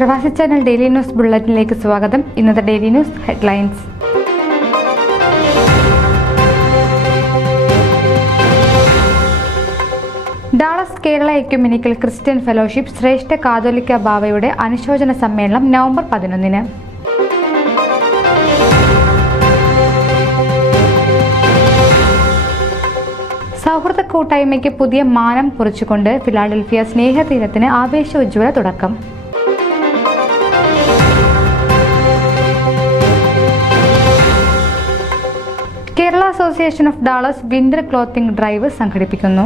പ്രവാസി channel daily news ബുള്ളറ്റിനിലേക്ക് സ്വാഗതം. ഇന്നത്തെ daily news headlines. Dallas Kerala ecumenical Christian fellowship ശ്രേഷ്ഠ കാതോലിക്ക ബാവയുടെ അനുശോചന സമ്മേളനം നവംബർ 11-ന്. സൗഹൃദ കൂട്ടായ്മയ്ക്ക് പുതിയ മാനം കുറിച്ചുകൊണ്ട് ഫിലാഡൽഫിയ സ്നേഹതീരത്തിന് ആവേശോജ്വല തുടക്കം. Kerala association of Dallas winter clothing drive സംഘടിപ്പിക്കുന്നു.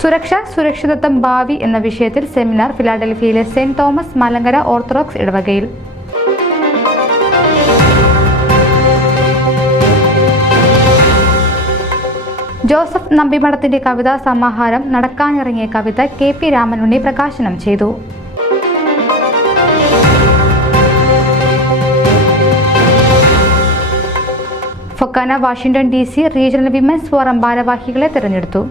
സുരക്ഷ, സുരക്ഷിതത്വം, ഭാവി എന്ന വിഷയത്തിൽ സെമിനാർ ഫിലാഡൽഫിയയിലെ സെന്റ് തോമസ് മലങ്കര ഓർത്തഡോക്സ് ഇടവകയിൽ. ജോസഫ് നമ്പിമഠത്തിന്റെ കവിതാ സമാഹാരം നടക്കാനിറങ്ങിയ കവിത KP രാമനുണ്ണി പ്രകാശനം ചെയ്തു. Fokana Washington DC regional women's forum ഭാരവാഹികളെ തിരഞ്ഞെടുത്തു.